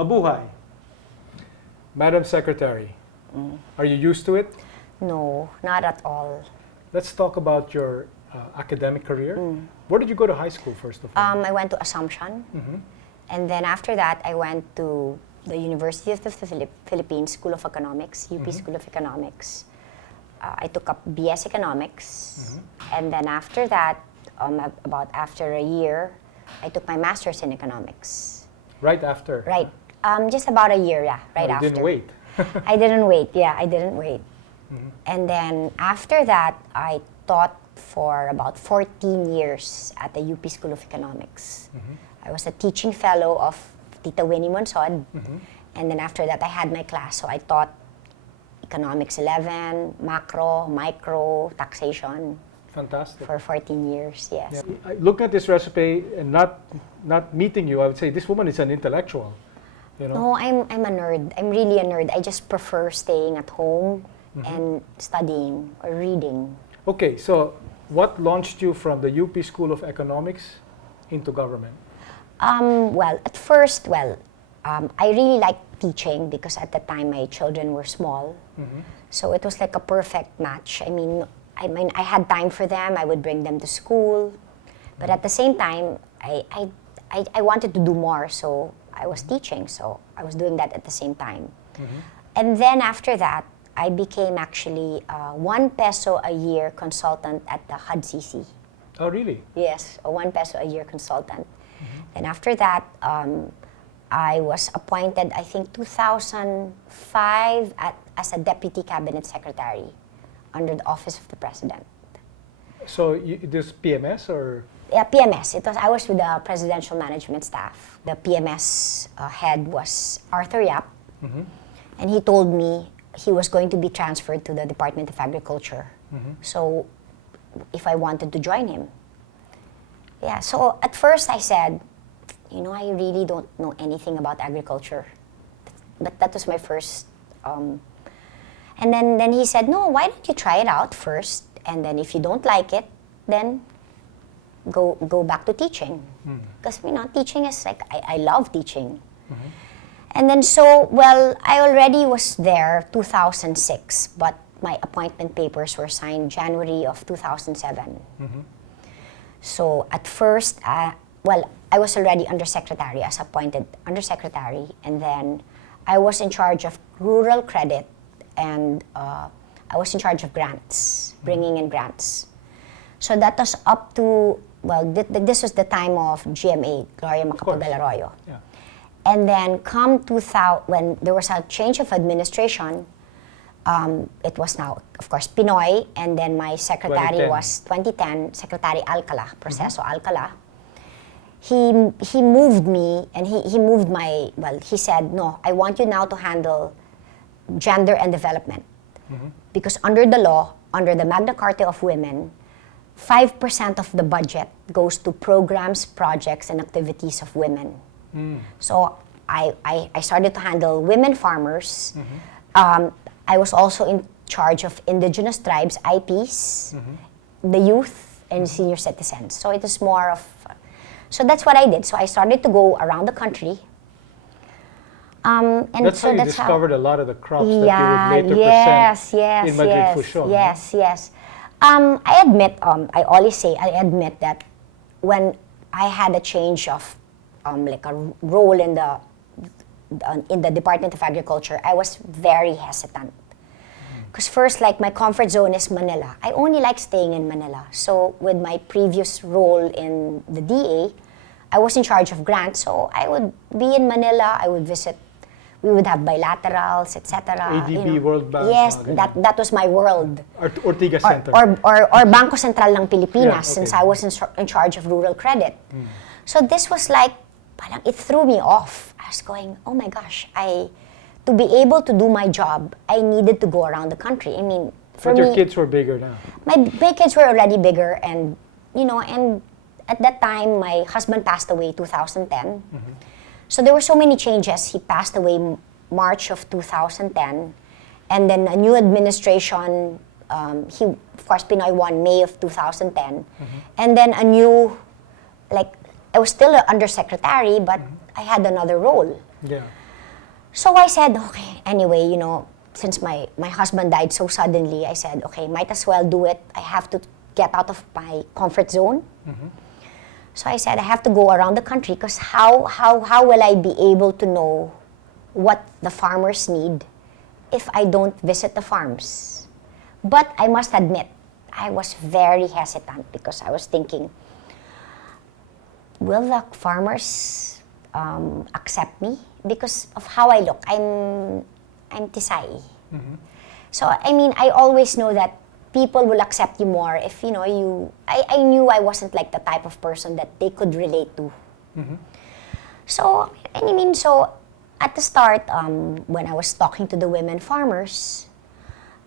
Mabuhay. Madam Secretary, are you used to it? No, not at all. Let's talk about your academic career. Where did you go to high school, first of all? I went to Assumption, and then after that, I went to the University of the Philippines School of Economics, UP School of Economics. I took up BS Economics, and then after that, after a year, I took my master's in economics. Right after? Right. Just about a year, yeah, right after. You didn't wait. I didn't wait. And then after that, I taught for about 14 years at the UP School of Economics. I was a teaching fellow of Tita Winnie Monsod. And then after that, I had my class. So I taught Economics 11, macro, micro, taxation. Fantastic. For 14 years, yes. Yeah. Looking at this recipe and not meeting you, I would say this woman is an intellectual. You know? No, I'm a nerd. I'm really a nerd. I just prefer staying at home and studying or reading. Okay, so what launched you from the UP School of Economics into government? At first, I really liked teaching because at the time my children were small. So it was like a perfect match. I mean, I had time for them. I would bring them to school. But at the same time, I wanted to do more. So I was teaching. So I was doing that at the same time. And then after that, I became actually a 1 peso a year consultant at the HUD-CC. Oh, really? Yes, a 1 peso a year consultant. And after that, I was appointed, I think, 2005 as a deputy cabinet secretary under the office of the president. So this PMS or? Yeah, PMS. I was with the presidential management staff. The PMS head was Arthur Yap, and he told me he was going to be transferred to the Department of Agriculture. So if I wanted to join him. Yeah, so at first I said, I really don't know anything about agriculture. But that was my first. And then he said, no, why don't you try it out first? And then if you don't like it, then go back to teaching. Because, teaching is like, I love teaching. And then I already was there 2006, but my appointment papers were signed January of 2007. So at first, I was already undersecretary, as appointed undersecretary, and then I was in charge of rural credit, and I was in charge of grants, bringing in grants. So that was up to, this was the time of GMA, Gloria Macapagal Arroyo. Yeah. And then when there was a change of administration, it was now, of course, Pinoy, and then my secretary 2010. was 2010, Secretary Alcala, Proceso Alcala. He moved me, and he moved he said, no, I want you now to handle gender and development. Because under the law, under the Magna Carta of Women, 5% of the budget goes to programs, projects, and activities of women. So I started to handle women farmers. I was also in charge of indigenous tribes, IPs, the youth, and senior citizens. So it is more of... So that's what I did. So I started to go around the country. And that's how you discovered a lot of the crops that you would later present in Madrid Fusion. Yes. I admit, I always say, I admit that when I had a change of like a role in the Department of Agriculture, I was very hesitant. Because first, like, my comfort zone is Manila. I only like staying in Manila. So with my previous role in the DA, I was in charge of grants. So I would be in Manila, I would visit, we would have bilaterals, etc. ADB, World Bank. Yes, that was my world. Ortigas Center. Or Bangko Sentral ng Pilipinas, since I was in charge of rural credit. So this was like, it threw me off. I was going, oh my gosh, to be able to do my job, I needed to go around the country. I mean, for me... But your kids were bigger now. My kids were already bigger, and, and at that time, my husband passed away 2010. So there were so many changes. He passed away March of 2010. And then a new administration, of course, Pinoy won May of 2010. And then a new, I was still an undersecretary, but I had another role. Yeah. So I said, okay, anyway, you know, since my husband died so suddenly, I said, okay, might as well do it. I have to get out of my comfort zone. So I said, I have to go around the country because how will I be able to know what the farmers need if I don't visit the farms? But I must admit, I was very hesitant because I was thinking, will the farmers accept me? Because of how I look, I'm Tisay. So, I mean, I always know that people will accept you more if, you know, I knew I wasn't like the type of person that they could relate to. So, I mean, so at the start, when I was talking to the women farmers,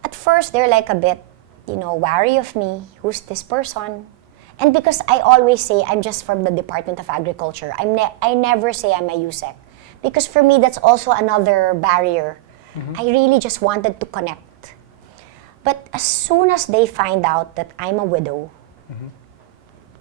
at first they're like a bit, you know, wary of me. Who's this person? And because I always say I'm just from the Department of Agriculture, I never say I'm a USEC. Because for me, that's also another barrier. I really just wanted to connect. But as soon as they find out that I'm a widow,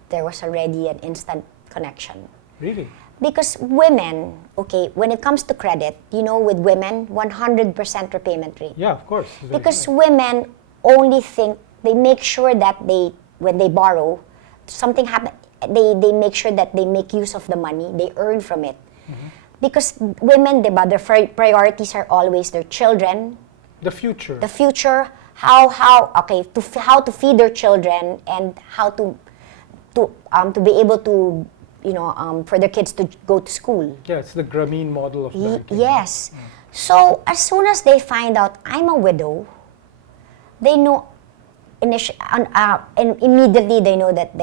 there was already an instant connection. Really? Because women, okay, when it comes to credit, you know, with women, 100% repayment rate. Yeah, of course. Because women only think, they make sure that when they borrow, something happen, they make sure that they make use of the money, they earn from it. Because women, diba, their priorities are always their children. The future. The future, how to feed their children and how to be able to, you know, for their kids to go to school. Yeah, it's the Grameen model of banking. Yes. So as soon as they find out I'm a widow, they know and immediately they know that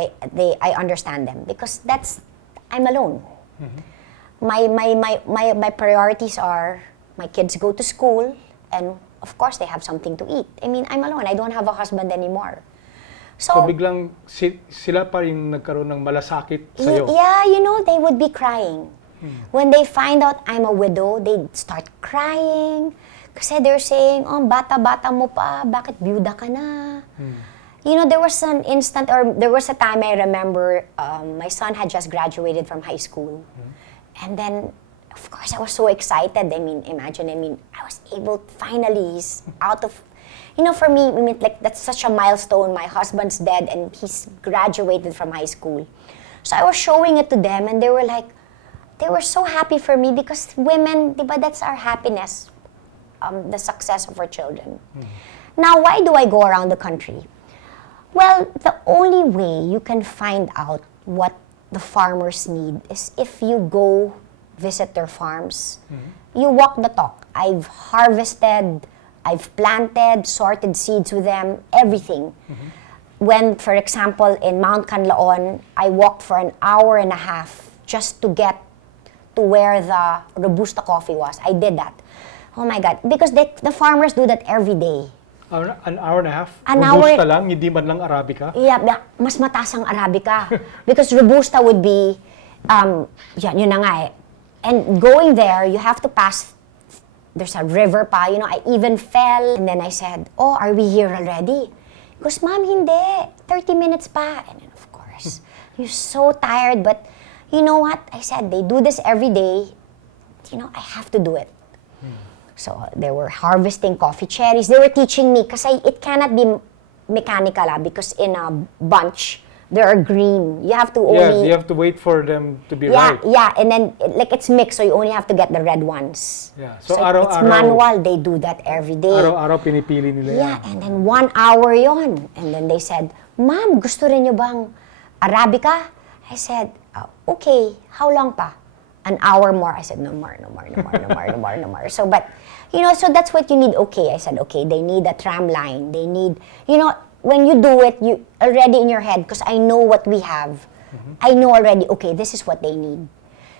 I understand them because I'm alone. My priorities are my kids go to school and of course they have something to eat. I mean, I'm alone. I don't have a husband anymore. So biglang sila pa rin nagkaroon ng malasakit sa'yo. Yeah, you know, they would be crying. When they find out I'm a widow, they start crying. Kasi they're saying, oh, bata-bata mo pa, bakit byuda ka na? You know, there was an instant, or there was a time I remember my son had just graduated from high school. And then, of course, I was so excited. I mean, imagine, I was able, finally, he's out of, you know, for me, I mean, like, that's such a milestone. My husband's dead and he's graduated from high school. So I was showing it to them and they were like, they were so happy for me because women, diba, that's our happiness, the success of our children. Now, why do I go around the country? Well, the only way you can find out what the farmers need is if you go visit their farms. You walk the talk. I've harvested, I've planted, sorted seeds with them, everything. When, for example, in Mount Canlaon, I walked for an hour and a half just to get to where the Robusta coffee was. I did that. Oh my God. Because the farmers do that every day. An hour and a half? An Robusta hour, lang, hindi man lang Arabica? Yeah, mas mataas ang Arabica. Because Robusta would be, yun na nga eh. And going there, you have to pass, there's a river pa, you know, I even fell. And then I said, oh, are we here already? He goes, Ma'am, hindi. 30 minutes pa. And then, of course, you're so tired. But you know what? I said, they do this every day. You know, I have to do it. So they were harvesting coffee cherries. They were teaching me, kasi it cannot be mechanical because in a bunch, they are green. You have to only... Yeah, you have to wait for them to be ripe. Yeah, and then like it's mixed, so you only have to get the red ones. Yeah, so araw-araw, it's manual. They do that every day. Araw-araw pinipili nila yan. Yeah, and then 1 hour yon. And then they said, Ma'am, gusto rin niyo bang Arabica? I said, okay, how long pa? An hour more. I said, no more. So, but, you know, so that's what you need. Okay, I said, okay, they need a tram line. They need, you know, when you do it, you already in your head, because I know what we have. I know already, okay, this is what they need.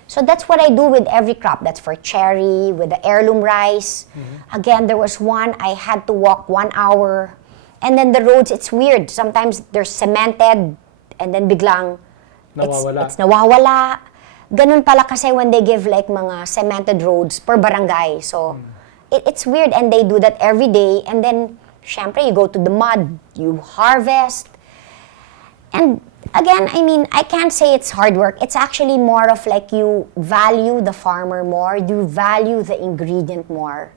So that's what I do with every crop. That's for cherry, with the heirloom rice. Again, there was one, I had to walk 1 hour. And then the roads, it's weird. Sometimes they're cemented, and then biglang, it's nawawala. Ganun pala kasi when they give like mga cemented roads per barangay. So, it's weird and they do that every day. And then, syempre, you go to the mud, you harvest. And again, I mean, I can't say it's hard work. It's actually more of like you value the farmer more, you value the ingredient more.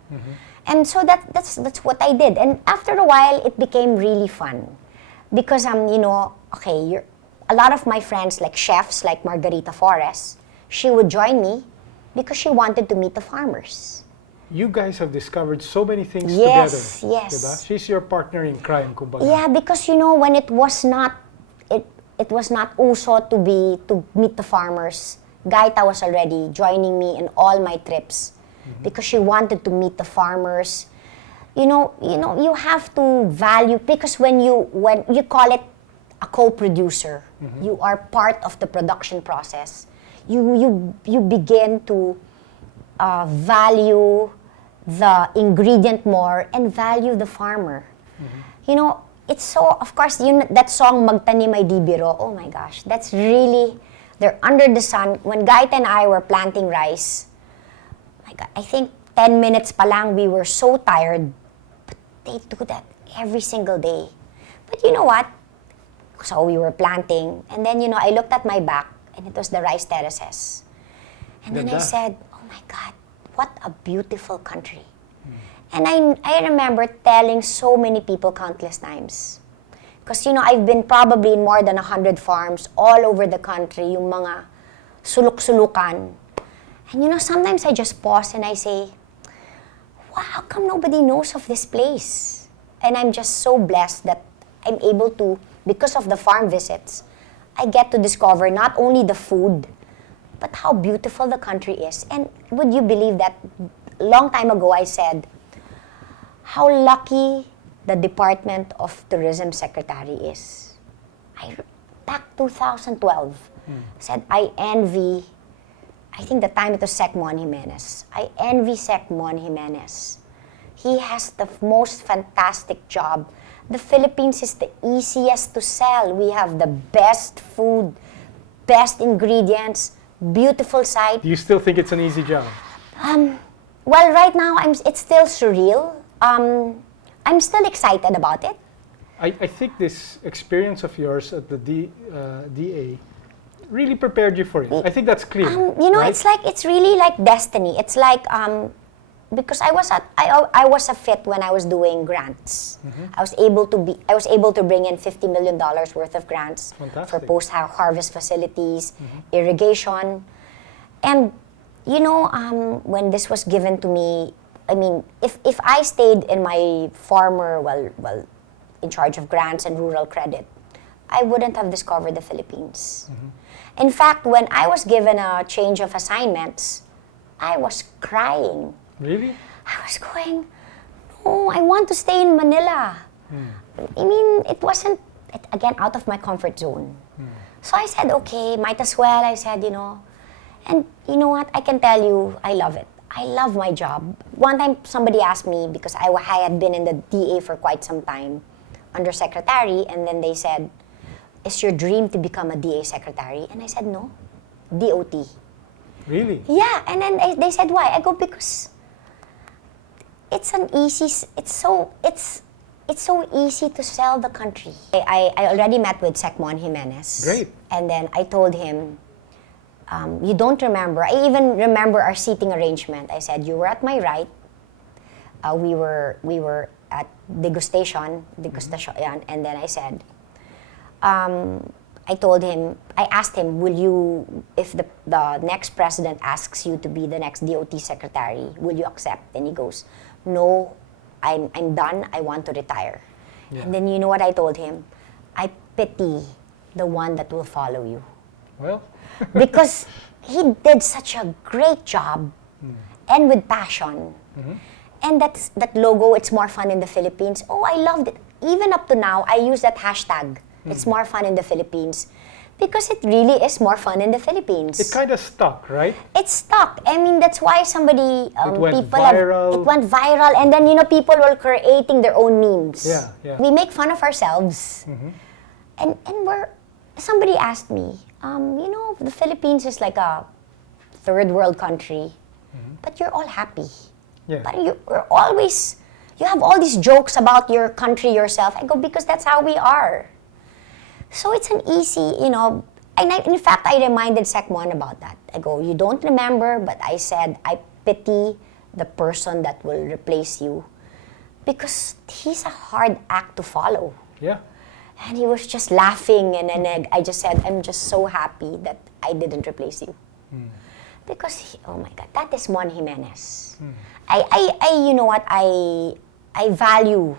And so that's what I did. And after a while, it became really fun. Because, you know, okay, a lot of my friends, like chefs, like Margarita Flores, she would join me because she wanted to meet the farmers. You guys have discovered so many things Yes, together. yes. Diba? She's your partner in crime, kumbaga. Yeah, because, you know, when it was not uso to meet the farmers, Gaita was already joining me in all my trips because she wanted to meet the farmers. You know, you have to value, because when you call it a co-producer, you are part of the production process. You begin to value the ingredient more and value the farmer. You know, it's so, of course, that song Magtanim Ay Di Biro, oh my gosh, that's really, they're under the sun. When Gaita and I were planting rice, my God, I think 10 minutes pa lang, we were so tired. But they do that every single day. But you know what? So we were planting, and then, you know, I looked at my back, and it was the rice terraces. And then I said, oh my God, what a beautiful country. And I remember telling so many people countless times. Because, you know, I've been probably in more than 100 farms all over the country, yung mga suluk-sulukan. And, you know, sometimes I just pause and I say, wow, how come nobody knows of this place? And I'm just so blessed that I'm able to, because of the farm visits, I get to discover not only the food, but how beautiful the country is. And would you believe that a long time ago I said, how lucky the Department of Tourism Secretary is. Back 2012, said, I envy, I think the time it was Sec Mon Jimenez. I envy Sec Mon Jimenez. He has the most fantastic job. The Philippines is the easiest to sell. We have the best food, best ingredients, beautiful site. Do you still think it's an easy job? Well, right now, it's still surreal. I'm still excited about it. I think this experience of yours at the DA really prepared you for it. I think that's clear. You know, right? it's really like destiny. It's like, because I was a fit when I was doing grants. I was able to bring in $50 million worth of grants. Fantastic. For post-harvest facilities, irrigation. And, you know, when this was given to me, I mean, if I stayed in my former, well, in charge of grants and rural credit, I wouldn't have discovered the Philippines. In fact, when I was given a change of assignments, I was crying. Really? I was going, no, I want to stay in Manila. I mean, it wasn't, again, out of my comfort zone. So I said, okay, might as well. I said, you know, and you know what? I can tell you, I love it. I love my job. One time, somebody asked me, because I had been in the DA for quite some time, undersecretary, and then they said, is your dream to become a DA secretary? And I said, no, DOT. Really? Yeah, and then they said, why? I go, because it's so easy to sell the country. I already met with Sec Mon Jimenez. Great. And then I told him, you don't remember. I even remember our seating arrangement. I said, you were at my right. We were at degustation, yan. And then I said, I told him, I asked him, will you, if the next president asks you to be the next DOT secretary, will you accept? And he goes, no, I'm done. I want to retire. Yeah. And then you know what I told him? I pity the one that will follow you. Well, because he did such a great job and with passion. And that logo, it's more fun in the Philippines. Oh, I loved it. Even up to now, I use that hashtag. It's more fun in the Philippines. Because it really is more fun in the Philippines. it kind of stuck, right? It's stuck. I mean, that's why somebody, It went people viral. It went viral. And then, you know, people were creating their own memes. Yeah. We make fun of ourselves. And somebody asked me, you know, the Philippines is like a third world country, but you're all happy. Yeah. But you have all these jokes about your country yourself. I go, because that's how we are. So it's an easy, and in fact, I reminded Sec1 about that. I go, you don't remember, but I said, I pity the person that will replace you because he's a hard act to follow. Yeah. And he was just laughing, and then I just said, I'm just so happy that I didn't replace you. Because, oh my God, that is Mon Jimenez. You know what, I value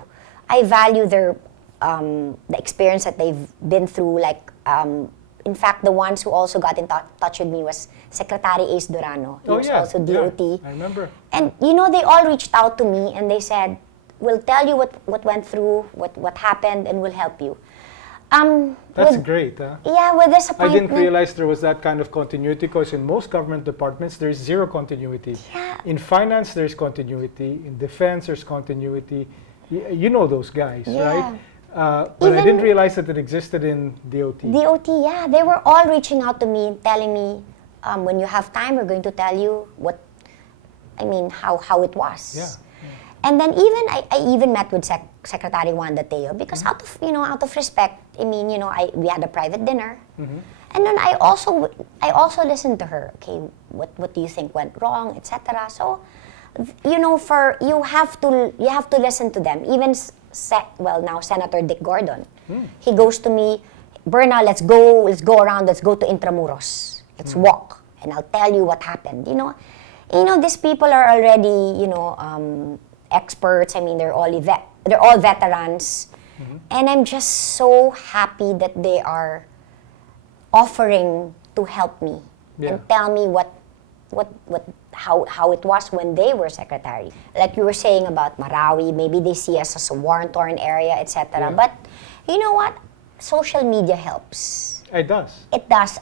their, the experience that they've been through. Like, in fact, the ones who also got in touch with me was Secretary Ace Durano. He was also DOT. I remember. And, they all reached out to me and they said, we'll tell you what went through, what happened, and we'll help you. That's great, huh? Yeah, with this appointment. I didn't realize there was that kind of continuity because in most government departments, there's zero continuity. Yeah. In finance, there's continuity. In defense, there's continuity. You know those guys, right? But I didn't realize that it existed in DOT. DOT, yeah. They were all reaching out to me, telling me, when you have time, we're going to tell you how it was. Yeah. And then I even met with Secretary Juan Dateo because out of respect, we had a private dinner. And then I also listened to her. Okay, what do you think went wrong, etc. So, you have to listen to them. Even now Senator Dick Gordon, he goes to me, Berna, let's go around, let's go to Intramuros, let's walk, and I'll tell you what happened. These people are already experts. I mean, they're all veterans, and I'm just so happy that they are offering to help me and tell me how it was when they were secretary. Like you were saying about Marawi, maybe they see us as a war-torn area, etc. Yeah. But you know what? Social media helps. It does. It does.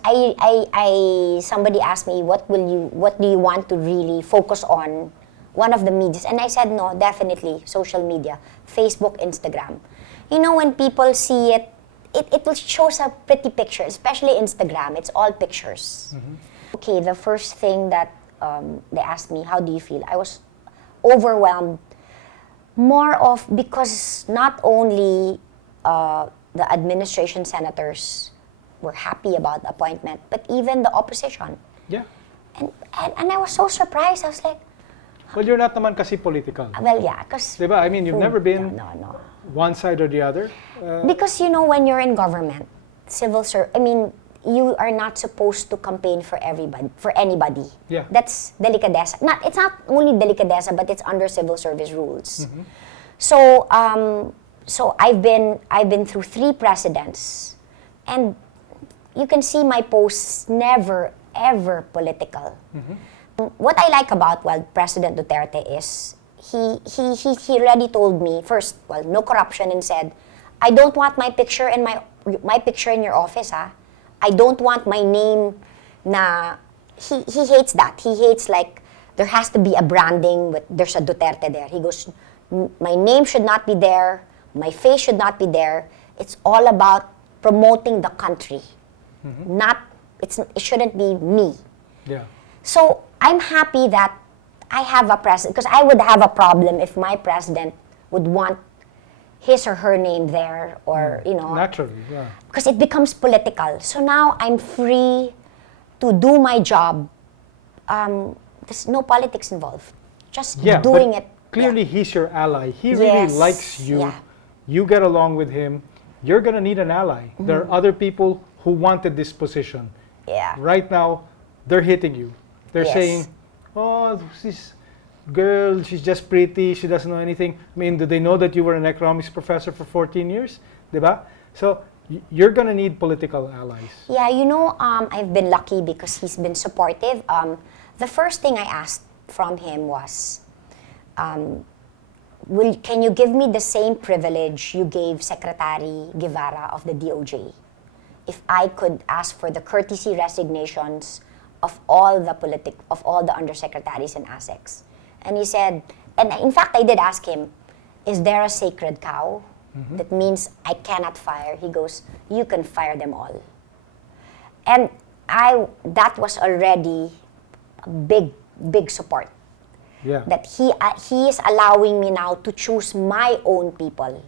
Somebody asked me, what do you want to really focus on? One of the medias, and I said no, definitely social media, Facebook, Instagram. When people see it will show a pretty picture, especially Instagram. It's all pictures. Okay, the first thing that they asked me, how do you feel? I was overwhelmed, because not only the administration senators were happy about the appointment, but even the opposition. Yeah. And I was so surprised. I was like, well, you're not naman kasi political. well, yeah, because... Diba? I mean, you've never been No. one side or the other. Because, when you're in government, you are not supposed to campaign for anybody. Yeah. That's delicadeza. It's not only delicadeza, but it's under civil service rules. So, I've been through 3 presidents, and you can see my posts never, ever political. What I like about President Duterte is he already told me first, no corruption, and said, I don't want my picture and my picture in your office, ha. I don't want my name na he hates that. He hates there has to be a branding with there's a Duterte there. He goes, my name should not be there, my face should not be there. It's all about promoting the country. It shouldn't be me. Yeah. So I'm happy that I have a president, because I would have a problem if my president would want his or her name there, or naturally, yeah. Because it becomes political. So now I'm free to do my job. There's no politics involved. Just doing it. Clearly, he's your ally. He really likes you. Yeah. You get along with him. You're gonna need an ally. There are other people who wanted this position. Yeah. Right now, they're hitting you. They're Yes. saying, oh, this girl, she's just pretty, she doesn't know anything. I mean, do they know that you were an economics professor for 14 years? Diba? So, you're gonna need political allies. Yeah, I've been lucky because he's been supportive. The first thing I asked from him was, can you give me the same privilege you gave Secretary Guevara of the DOJ? If I could ask for the courtesy resignations of all the undersecretaries and ASECs. And he said, and in fact I did ask him, is there a sacred cow? That means I cannot fire. He goes, you can fire them all. And that was already a big support. Yeah. That he is allowing me now to choose my own people.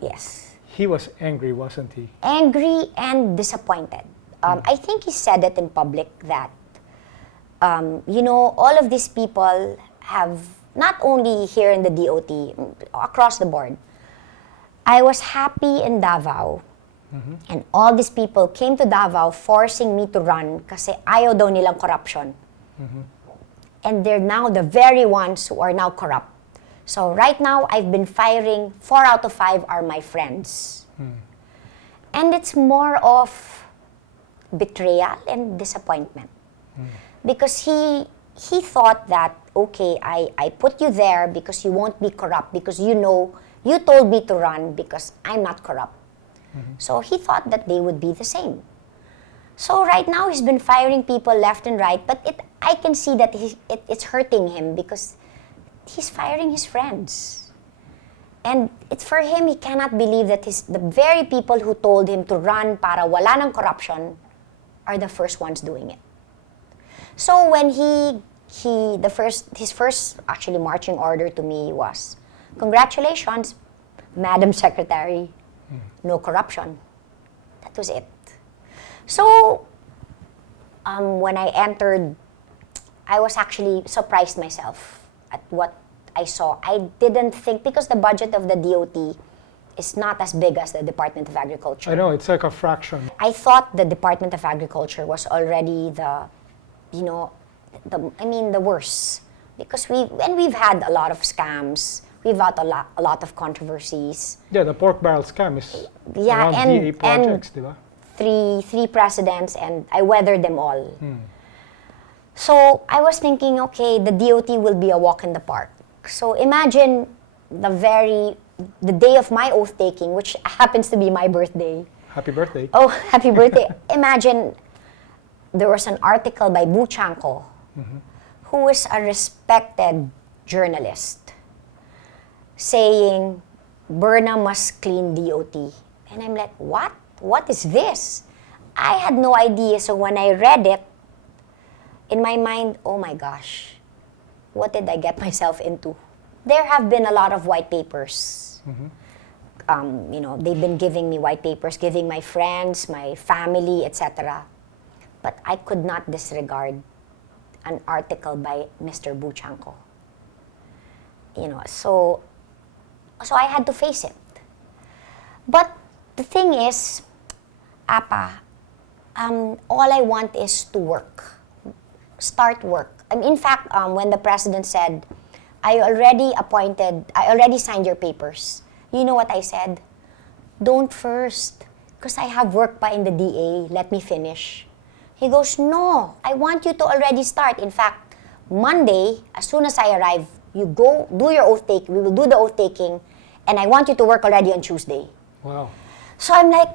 Yes. He was angry, wasn't he? Angry and disappointed. I think he said it in public that, all of these people have, not only here in the DOT, across the board. I was happy in Davao, and all these people came to Davao forcing me to run kasi ayaw daw nilang corruption. And they're now the very ones who are now corrupt. So right now, I've been firing 4 out of 5 are my friends. And it's more of betrayal and disappointment. Because he thought that, okay, I put you there because you won't be corrupt, because you told me to run because I'm not corrupt. So he thought that they would be the same. So right now, he's been firing people left and right, but I can see that it's hurting him because he's firing his friends. And it's for him, he cannot believe that the very people who told him to run para wala ng corruption are the first ones doing it. So when his first actually marching order to me was, congratulations, Madam Secretary, no corruption. That was it. So when I entered, I was actually surprised myself at what I saw. I didn't think, because the budget of the DOT is not as big as the Department of Agriculture. I know, it's like a fraction. I thought the Department of Agriculture was already the worst. Because we've had a lot of scams, we've had a lot of controversies. Yeah, the pork barrel scam is Yeah, around DA projects, di ba? Three presidents, and I weathered them all. So I was thinking, okay, the DOT will be a walk in the park. So imagine the day of my oath taking, which happens to be my birthday. Happy birthday. Oh, happy birthday. Imagine there was an article by Bu Chanko, who is a respected journalist, saying, Berna must clean DOT. And I'm like, what? What is this? I had no idea. So when I read it, in my mind, oh my gosh, what did I get myself into? There have been a lot of white papers. They've been giving me white papers, giving my friends, my family, etc. But I could not disregard an article by Mr. Bu Chanko. So I had to face it. But the thing is, Apa, all I want is to work. Start work. In fact, when the president said, I already signed your papers. You know what I said? Don't first, because I have work pa in the DA. Let me finish. He goes, no, I want you to already start. In fact, Monday, as soon as I arrive, you go do your oath taking. We will do the oath taking, and I want you to work already on Tuesday. Wow. So I'm like,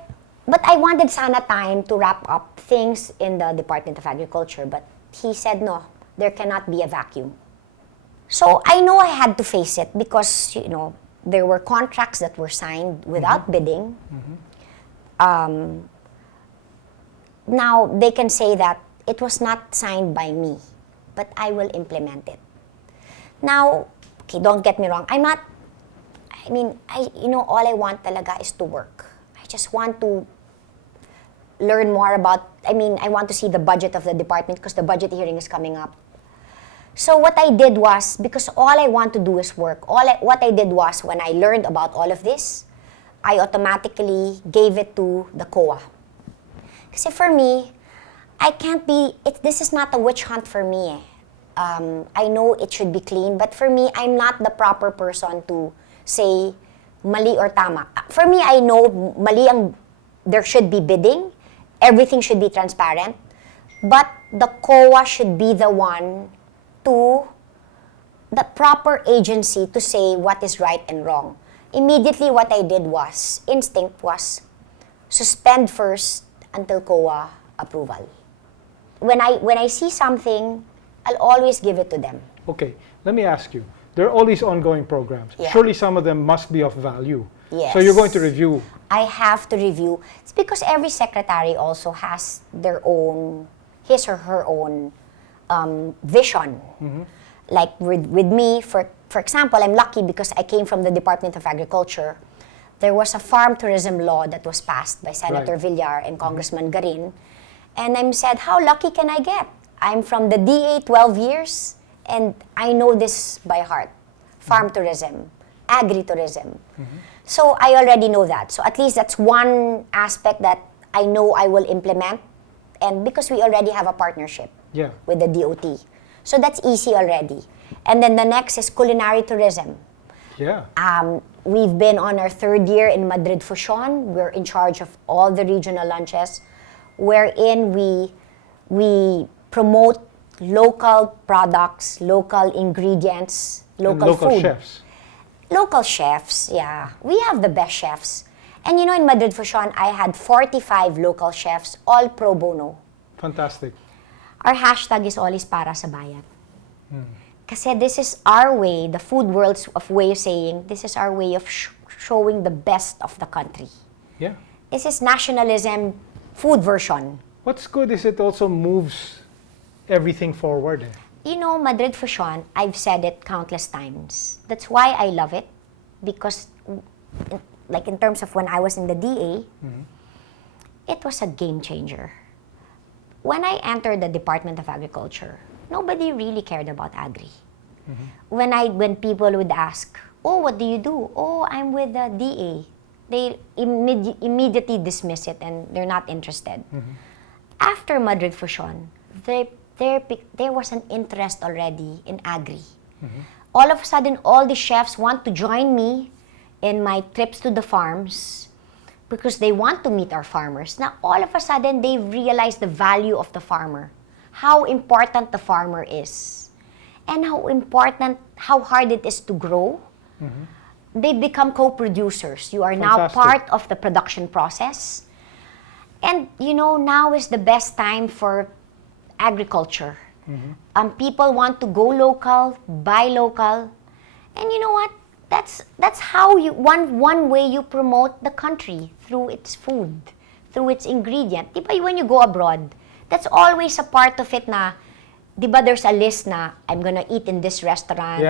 but I wanted sana time to wrap up things in the Department of Agriculture. But he said, no, there cannot be a vacuum. So I know I had to face it because, there were contracts that were signed without bidding. Now, they can say that it was not signed by me, but I will implement it. Now, okay, don't get me wrong. All I want talaga is to work. I just want to learn more about, I want to see the budget of the department because the budget hearing is coming up. So what I did was, because all I want to do is work, what I did was, when I learned about all of this, I automatically gave it to the COA. Kasi for me, this is not a witch hunt for me. I know it should be clean, but for me, I'm not the proper person to say mali or tama. For me, I know there should be bidding, everything should be transparent, but the COA should be the one the proper agency to say what is right and wrong. Immediately, what I did was, instinct was, suspend first until COA approval. When I see something, I'll always give it to them. Okay, let me ask you. There are all these ongoing programs. Yeah. Surely some of them must be of value. Yes. So you're going to review. I have to review. It's because every secretary also has his or her own vision. Like with me, for example, I'm lucky because I came from the Department of Agriculture. there was a farm tourism law that was passed by Senator Villar and Congressman Garin. And I said, how lucky can I get? I'm from the DA 12 years, and I know this by heart. Farm tourism, agri-tourism. So I already know that. So at least that's one aspect that I know I will implement. And because we already have a partnership with the DOT. So that's easy already. And then the next is culinary tourism. Yeah. We've been on our 3rd year in Madrid Fusion. We're in charge of all the regional lunches, wherein we promote local products, local ingredients, local food. Chefs. Local chefs, yeah. We have the best chefs. And you know, in Madrid Fusion, I had 45 local chefs, all pro bono. Fantastic. Our hashtag is always para sa bayan. Kasi this is our way, the food world's way of saying, this is our way of showing the best of the country. Yeah. This is nationalism food version. What's good is it also moves everything forward. You know, Madrid Fusion, I've said it countless times. That's why I love it. Because, like in terms of when I was in the DA, it was a game changer. When I entered the Department of Agriculture, nobody really cared about agri. When people would ask, oh, what do you do? Oh, I'm with the DA. They immediately dismiss it and they're not interested. After Madrid Fusion, there was an interest already in agri. All of a sudden, all the chefs want to join me in my trips to the farms because they want to meet our farmers. Now, all of a sudden, they realize the value of the farmer, how important the farmer is, and how hard it is to grow. They become co-producers. You are now part of the production process. And, you know, now is the best time for agriculture. People want to go local, buy local. And you know what? That's how one way you promote the country, through its food, through its ingredient. Diba when you go abroad, that's always a part of it na, diba there's a list na, I'm gonna eat in this restaurant,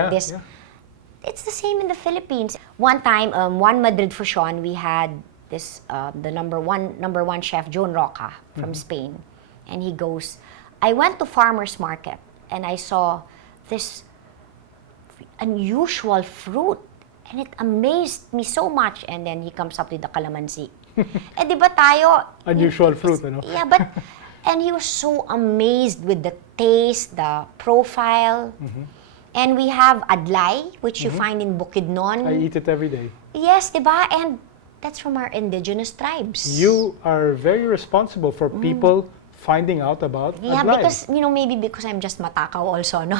It's the same in the Philippines. One time, one Madrid Fusion, we had this, the number one chef, John Roca, from Spain. And he goes, I went to farmer's market and I saw this unusual fruit. And it amazed me so much. And then he comes up with the calamansi. Eh, di ba tayo? Unusual fruit, ano? Yeah, but, and he was so amazed with the taste, the profile. And we have adlay, which you find in Bukidnon. I eat it every day. Yes, di ba? And that's from our indigenous tribes. You are very responsible for people finding out about adlay. Because, you know, maybe because I'm just matakaw also, no?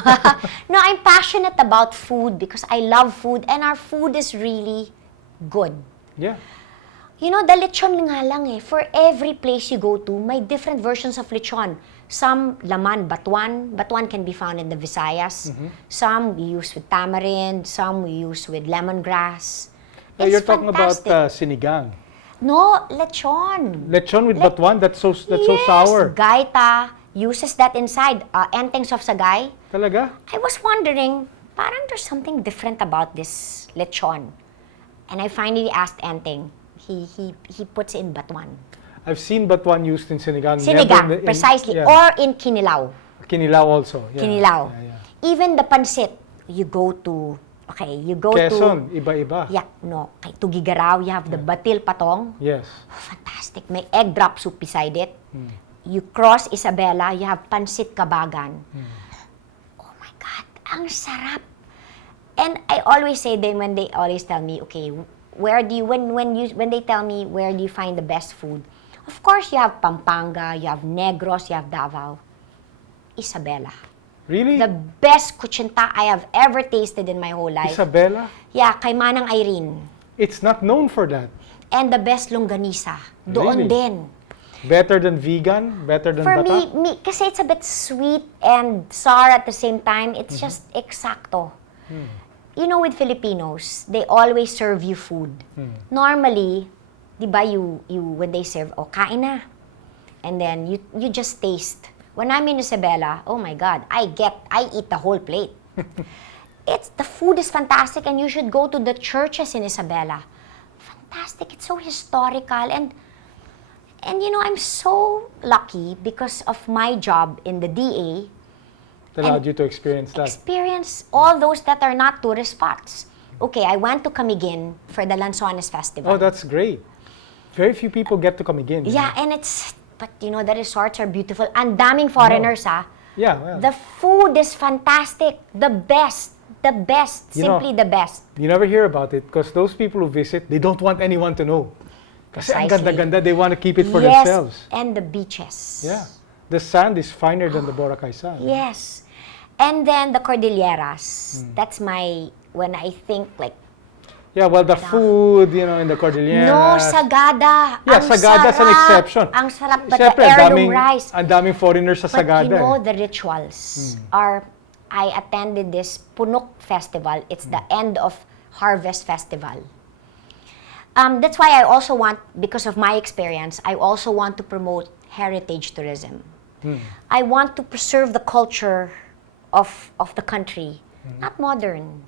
No, I'm passionate about food because I love food and our food is really good. Yeah. You know, the lechon nga lang eh. For every place you go to, may different versions of lechon. Some laman, batuan. Batuan can be found in the Visayas. Some we use with tamarind. Some we use with lemongrass. Oh, you're talking about sinigang. No, lechon. Lechon with batuan? That's so Yes, sour. Gaita uses that inside. Entings of Sagay. Talaga? I was wondering, parang there's something different about this lechon. And I finally asked Enteng. He puts in batuan. I've seen batuan used in sinigang. Sinigang, precisely. Or in kinilaw. Kinilaw also. Yeah. Kinilaw. Yeah. Even the pansit, you go to Quezon, iba-iba. Yeah, no. Kay Tugigaraw, you have the batil patong. Yes. Oh, fantastic. May egg drop soup beside it. You cross Isabela, you have pansit kabagan. Oh my God, ang sarap. And I always say them when they always tell me, okay, when they tell me where do you find the best food? Of course, you have Pampanga, you have Negros, you have Davao. Isabela. Really? The best kuchinta I have ever tasted in my whole life. Isabela? Yeah, kay Manang Irene. It's not known for that. And the best longganisa. Doon Really? din. Better than vegan? Better than For batak? me, kasi it's a bit sweet and sour at the same time. It's just eksakto. You know, with Filipinos, they always serve you food. Normally, di ba, you when they serve, oh, kain na. And then you just taste. When I'm in Isabela, oh my God, I eat the whole plate. The food is fantastic and you should go to the churches in Isabela. fantastic. It's so historical. And you know, I'm so lucky because of my job in the DA. That allowed you to experience that. Experience all those that are not tourist spots. Okay, I went to Camiguin for the Lanzones Festival. Oh, that's great. Very few people get to come again. Yeah, and but you know, the resorts are beautiful. And daming foreigners, Yeah, well. The food is fantastic. The best. Simply the best. You never hear about it because those people who visit, they don't want anyone to know. Kasi ang Precisely. ganda-ganda, they want to keep it for Yes, themselves. and the beaches. Yeah. The sand is finer than the Boracay sand. Yes. And then the Cordilleras. That's when I think like, Yeah, well, the food, you know, in the Cordilleras. no, Sagada. Yeah, Ang Sagada's an sarap. exception. Ang sarap, but Siyempre, the heirloom rice. ang daming foreigners sa But Sagada. you know, eh. the rituals are, I attended this Punok Festival. It's the end of harvest festival. That's why I also want, because of my experience, I also want to promote heritage tourism. I want to preserve the culture of the country, not modern.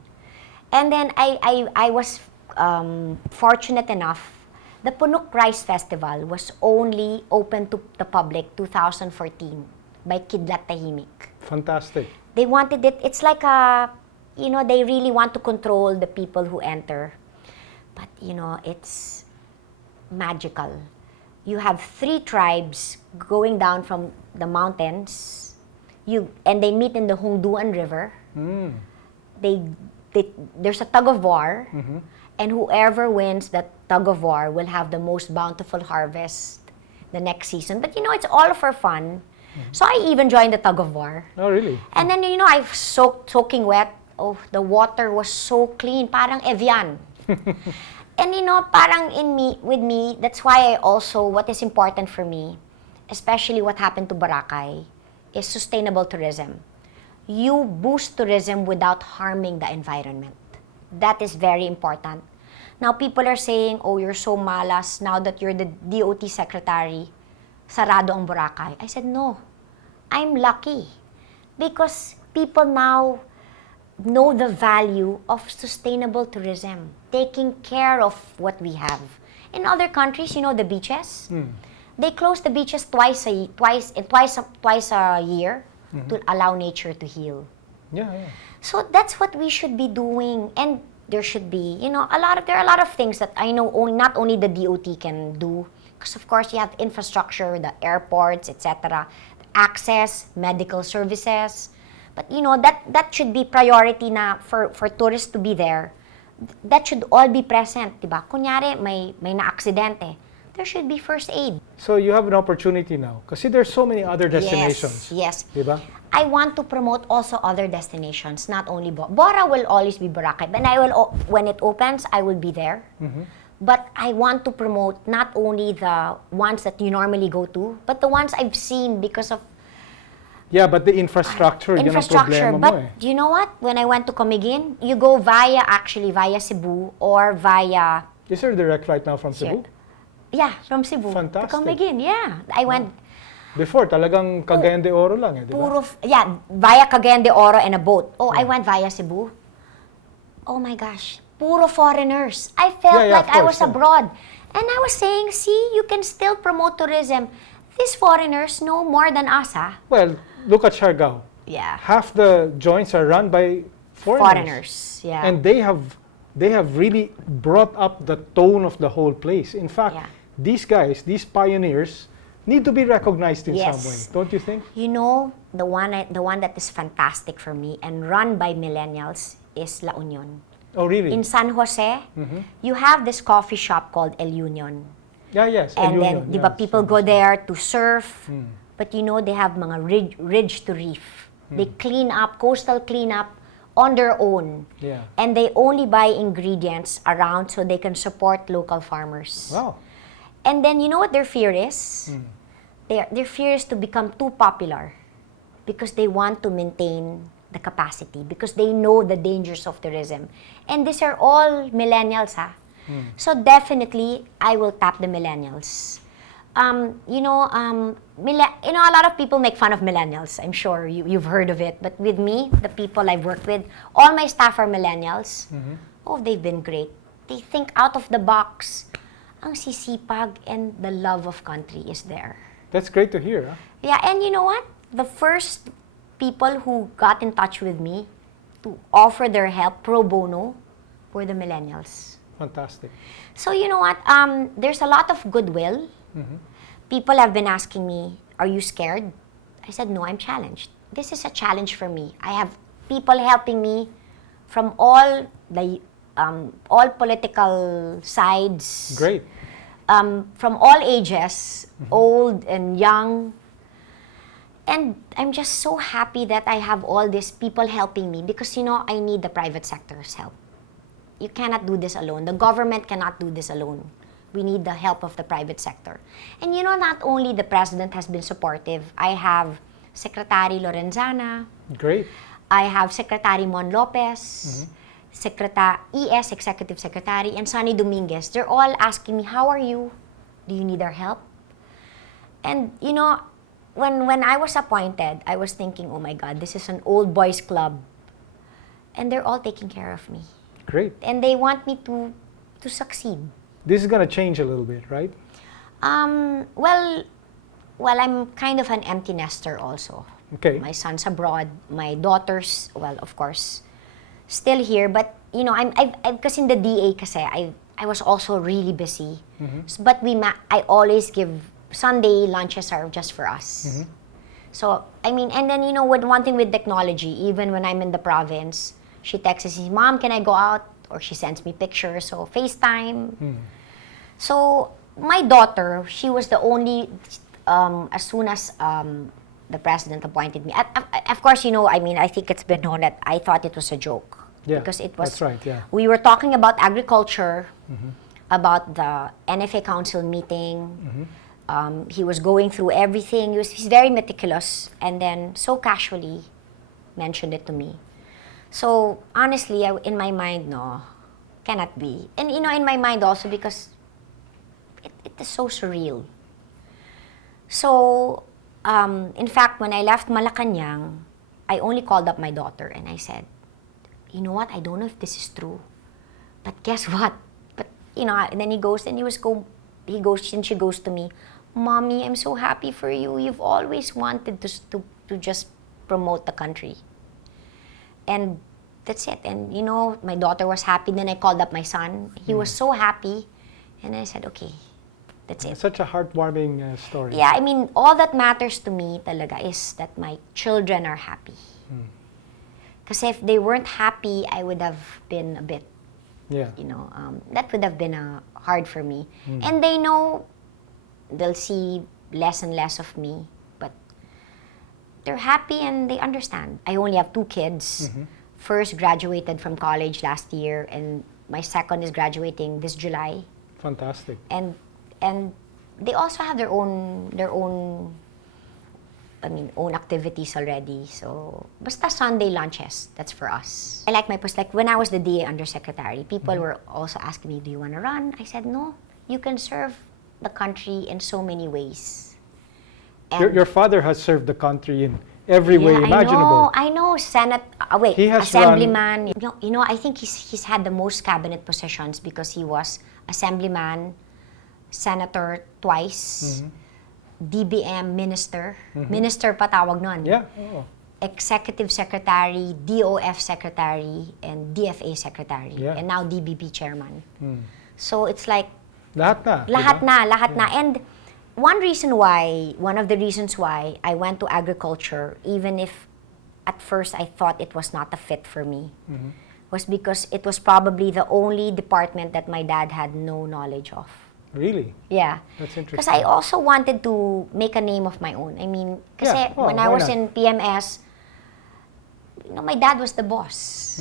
And then I was fortunate enough, the Punok Rice Festival was only open to the public 2014 by Kidlat Tahimik. Fantastic. They wanted it, it's like you know, they really want to control the people who enter. But, you know, it's magical. You have 3 tribes going down from the mountains, and they meet in the Hongduan River. There's a tug of war, and whoever wins that tug of war will have the most bountiful harvest the next season. But, you know, it's all for fun. So I even joined the tug of war. Oh, really? And then, you know, I soaking wet. Oh, the water was so clean, parang Evian. And you know, parang with me, that's why I also, what is important for me, especially what happened to Boracay, is sustainable tourism. You boost tourism without harming the environment. That is very important. Now, people are saying, oh, you're so malas now that you're the DOT secretary, sarado ang Boracay. I said, no, I'm lucky because people now know the value of sustainable tourism, taking care of what we have. In other countries, you know, the beaches, they close the beaches twice a year to allow nature to heal. Yeah, yeah. So that's what we should be doing, and there should be, you know, there are a lot of things that I know not only the DOT can do, because of course you have infrastructure, the airports, etc., access, medical services. But you know, that should be priority na for tourists to be there. That should all be present, diba? Kunyari, may na-aksidente, there should be first aid. So you have an opportunity now. Kasi there's so many other destinations. Yes. Diba? I want to promote also other destinations, not only Bora will always be Boracay. But when it opens, I will be there. But I want to promote not only the ones that you normally go to, but the ones I've seen because of Yeah, but the infrastructure, yun ang problema mo but eh. you know what? When I went to Camiguin, you go via Cebu or via... Is there a direct flight now from Cebu? Yeah, from Cebu Fantastic. to Camiguin. Yeah, I went... Before, talagang Cagayan de Oro lang eh, di ba? Via Cagayan de Oro and a boat. Oh, I went via Cebu. Oh my gosh, puro foreigners. I felt like I was abroad. And I was saying, see, you can still promote tourism. These foreigners know more than us, Well, look at Siargao. Yeah. Half the joints are run by foreigners. Yeah. And they have really brought up the tone of the whole place. In fact, these guys, these pioneers, need to be recognized in some way, don't you think? You know, the one that is fantastic for me and run by millennials is La Union. Oh, really? In San Jose, you have this coffee shop called El Union. Yeah, yes. And then, di ba, people go there to surf. But you know, they have mga ridge to reef. They clean up, coastal cleanup on their own. Yeah. And they only buy ingredients around so they can support local farmers. Wow. And then, you know what their fear is? Their fear is to become too popular because they want to maintain the capacity, because they know the dangers of tourism. And these are all millennials, So definitely, I will tap the millennials. You know, a lot of people make fun of millennials. I'm sure you've heard of it. But with me, the people I've worked with, all my staff are millennials. Oh, they've been great. they think out of the box. Ang sisipag and the love of country is there. That's great to hear. Huh? Yeah, and you know what? The first people who got in touch with me to offer their help pro bono were the millennials. Fantastic. So you know what? There's a lot of goodwill. People have been asking me, "Are you scared?" I said, "No, I'm challenged. This is a challenge for me. I have people helping me from all political sides. Great. From all ages, old and young. And I'm just so happy that I have all these people helping me because, you know, I need the private sector's help. You cannot do this alone. The government cannot do this alone. We need the help of the private sector. And you know, not only the president has been supportive, I have Secretary Lorenzana. Great. I have Secretary Mon Lopez, ES Executive Secretary, and Sonny Dominguez. They're all asking me, how are you? Do you need our help? And you know, when I was appointed, I was thinking, oh my God, this is an old boys club. And they're all taking care of me. Great. And they want me to succeed. This is going to change a little bit, right? Well, I'm kind of an empty nester also. Okay. My son's abroad. My daughter's, well, of course, still here. But, you know, because in the DA kasi, I was also really busy. But I always give, Sunday lunches are just for us. So, I mean, and then, you know, one thing with technology, even when I'm in the province, she texts me, Mom, can I go out? Or she sends me pictures, so FaceTime. So, my daughter, she was the only, as soon as the president appointed me. Of course, you know, I mean, I think it's been known that I thought it was a joke. Yeah, because it was, that's right, yeah. We were talking about agriculture, about the NFA Council meeting. He was going through everything. He's very meticulous, and then so casually mentioned it to me. So, honestly, in my mind, no, cannot be. And, you know, in my mind also because it is so surreal. So, in fact, when I left Malacanang, I only called up my daughter and I said, you know what, I don't know if this is true, but guess what? But, you know, and then she goes to me, Mommy, I'm so happy for you. You've always wanted to just promote the country. And that's it. And, you know, my daughter was happy. Then I called up my son. He was so happy. And I said, okay, that's it. It's such a heartwarming story. Yeah, I mean, all that matters to me talaga is that my children are happy. Because if they weren't happy, I would have been a bit, you know, that would have been hard for me. And they know they'll see less and less of me. They're happy and they understand. I only have 2 kids. First graduated from college last year, and my second is graduating this July. Fantastic. And they also have their own activities already. So basta Sunday lunches, that's for us. I like my post. Like when I was the DA undersecretary, people were also asking me, do you want to run? I said, no, you can serve the country in so many ways. Your father has served the country in every way imaginable. I know. He has Assemblyman. You know, I think he's had the most cabinet positions because he was Assemblyman, Senator twice, DBM Minister. Minister pa tawag nun. Yeah. Executive Secretary, DOF Secretary, and DFA Secretary. Yeah. And now DBP Chairman. So it's like, Lahat na. And one of the reasons why I went to agriculture, even if at first I thought it was not a fit for me, was because it was probably the only department that my dad had no knowledge of. Really? Yeah. That's interesting. Because I also wanted to make a name of my own. I mean, kasi when I was in PMS, you know, my dad was the boss.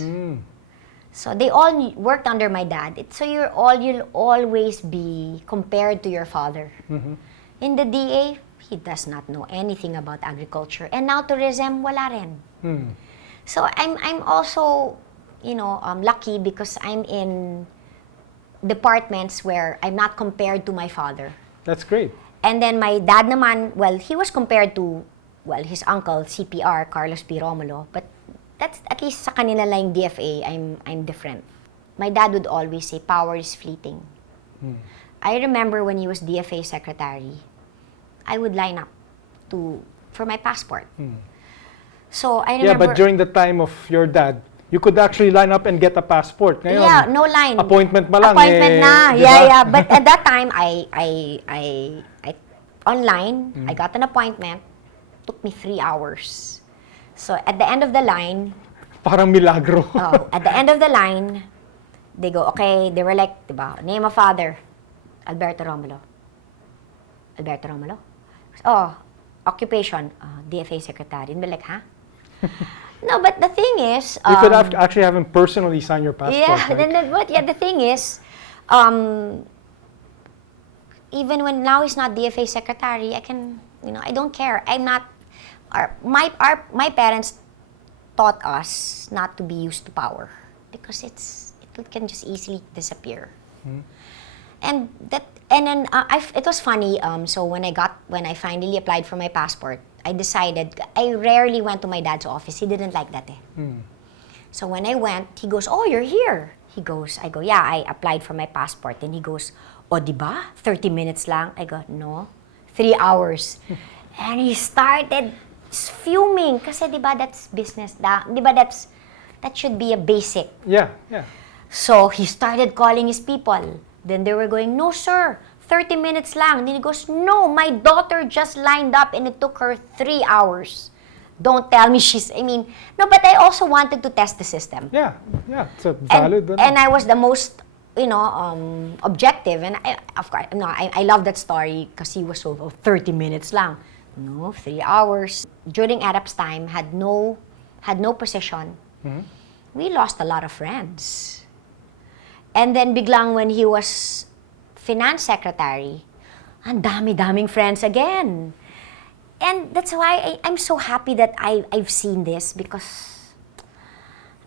So they all worked under my dad. You'll always be compared to your father. In the DA, he does not know anything about agriculture. And now tourism, wala rin. So I'm also, you know, lucky because I'm in departments where I'm not compared to my father. That's great. And then my dad naman, well, he was compared to, well, his uncle, CPR, Carlos P. Romulo. But that's, at least sa kanila lang DFA, I'm different. my dad would always say, power is fleeting. I remember when he was DFA secretary, I would line up for my passport. So I remember... Yeah, but during the time of your dad, you could actually line up and get a passport. Ngayon, yeah, no line. Appointment pa lang. Appointment na. Diba? Yeah. But at that time, I online, I got an appointment. Took me 3 hours. So at the end of the line... Parang milagro. At the end of the line, they go, okay, they were like, diba, name of father, Alberto Romulo. Alberto Romulo? Oh, occupation, DFA secretary. And we're like, huh? No, but the thing is... you could actually have him personally sign your passport. Yeah, right? the thing is, even when now he's not DFA secretary, I can, I don't care. I'm not... My parents taught us not to be used to power because it can just easily disappear. And then it was funny. So when I finally applied for my passport, I decided I rarely went to my dad's office. He didn't like that. So when I went, he goes, "Oh, you're here." I go, "Yeah, I applied for my passport." And he goes, "Oh, diba? 30 minutes lang." I go, "No, 3 hours." And he started fuming kasi diba that's business, diba that should be a basic. Yeah. So he started calling his people. Then they were going, "No, sir, 30 minutes lang." Then he goes, "No, my daughter just lined up and it took her 3 hours. Don't tell me no, but I also wanted to test the system." Yeah, it's a valid. And I was the most, objective. And of course, I love that story because he was so 30 minutes lang. No, 3 hours. During Arab's time, had no position. We lost a lot of friends. And then biglang when he was finance secretary, ang dami-daming friends again. And that's why I'm so happy that I've seen this because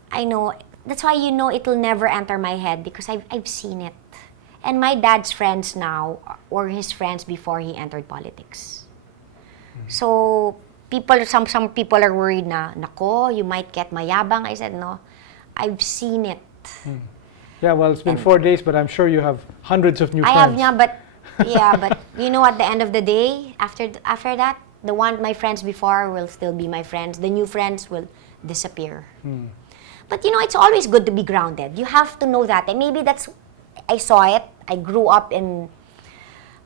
I know, that's why it will never enter my head because I've seen it. And my dad's friends now were his friends before he entered politics. So some people are worried na, nako, you might get mayabang. I said, no, I've seen it. Yeah, well, it's been 4 days, but I'm sure you have hundreds of new friends. I have, but at the end of the day, after that, my friends before will still be my friends. The new friends will disappear. But it's always good to be grounded. You have to know that. And maybe I saw it. I grew up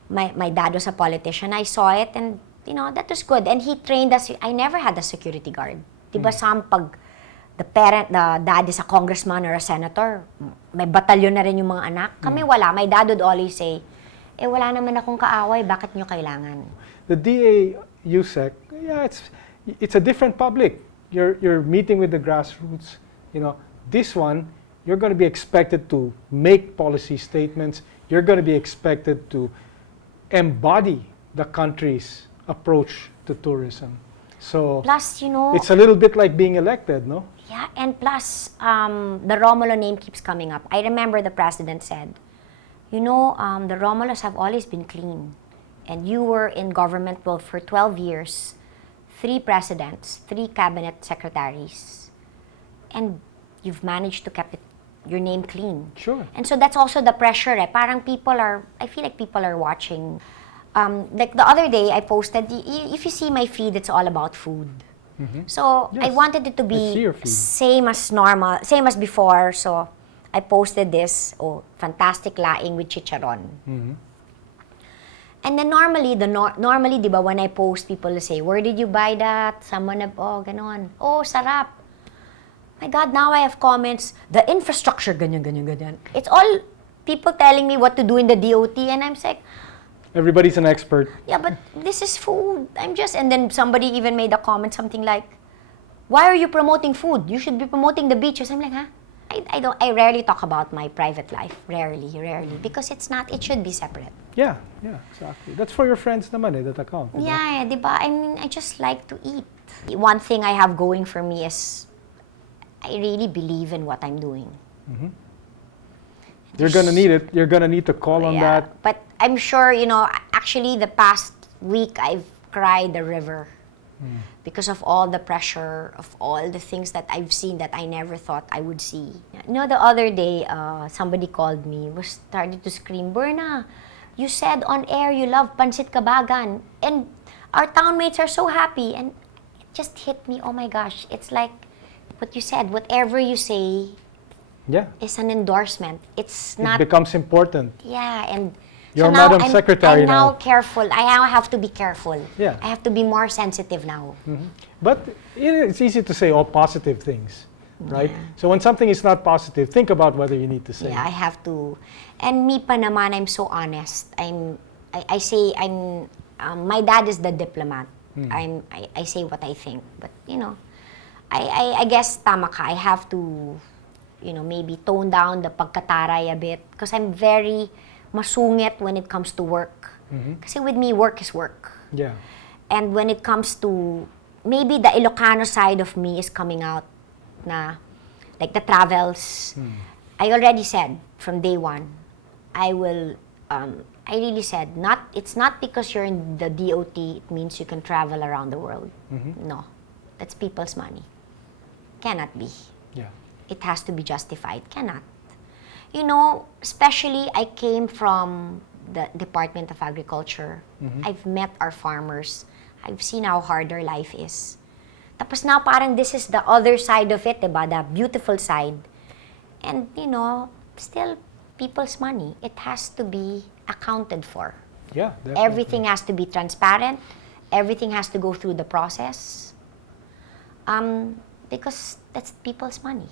my dad was a politician. I saw it and, that was good. And he trained us. I never had a security guard. Diba pag the dad is a congressman or a senator, may batalyon na rin yung mga anak. Kami wala. My dad would always say, wala naman akong kaaway, bakit nyo kailangan? The DA USEC, yeah, it's a different public. You're meeting with the grassroots. This one, you're going to be expected to make policy statements. You're going to be expected to embody the country's approach to tourism. So plus, it's a little bit like being elected, no? Yeah, and plus, the Romulo name keeps coming up. I remember the president said, the Romulos have always been clean. And you were in government for 12 years, 3 presidents, 3 cabinet secretaries. And you've managed to keep your name clean. Sure. And so that's also the pressure. Parang I feel like people are watching. Like the other day, I posted, if you see my feed, it's all about food. So yes, I wanted it to be same as normal, same as before. So I posted this, fantastic laing with chicharon. And then normally, diba, when I post, people say, "Where did you buy that?" Someone, ganon. "Oh, sarap." My God, now I have comments, "The infrastructure, ganyan. It's all people telling me what to do in the DOT, and I'm like, everybody's an expert. Yeah, but this is food. And then somebody even made a comment, something like, "Why are you promoting food? You should be promoting the beaches." I'm like, huh? I rarely talk about my private life. Rarely. Because it should be separate. Yeah, exactly. That's for your friends naman that account. Diba? Yeah, diba? I mean, I just like to eat. One thing I have going for me is I really believe in what I'm doing. You're gonna need it. You're gonna need to call on that. But I'm sure, actually the past week I've cried a river. because of all the pressure, of all the things that I've seen that I never thought I would see. You know, the other day, somebody called me, was starting to scream, Berna, you said on air you love Pansit Kabagan, and our townmates are so happy. And it just hit me, oh my gosh, it's like what you said, whatever you say Yeah. is an endorsement. It's not... It becomes important. Yeah, and You're so now Madam Secretary I'm now now. careful. I now have to be careful. Yeah. I have to be more sensitive now. But it's easy to say all positive things, right? Yeah. So when something is not positive, think about whether you need to say Yeah, I it. have to. And me pa naman, I'm so honest. I say my dad is the diplomat. I say what I think. But, you know, I guess tama ka. I have to, you know, maybe tone down the pagkataray a bit. Because I'm very masungit when it comes to work. Kasi with me, work is work. Yeah. And when it comes to, maybe the Ilocano side of me is coming out na, like the travels. I already said from day one, I really said, it's not because you're in the DOT, it means you can travel around the world. No, that's people's money. Cannot be. Yeah. It has to be justified. Cannot. You know, especially I came from the Department of Agriculture. I've met our farmers. I've seen how hard their life is. Tapos now parang this is the other side of it, diba? The beautiful side. And, you know, still people's money. It has to be accounted for. Yeah, definitely. Everything has to be transparent. Everything has to go through the process. Because that's people's money.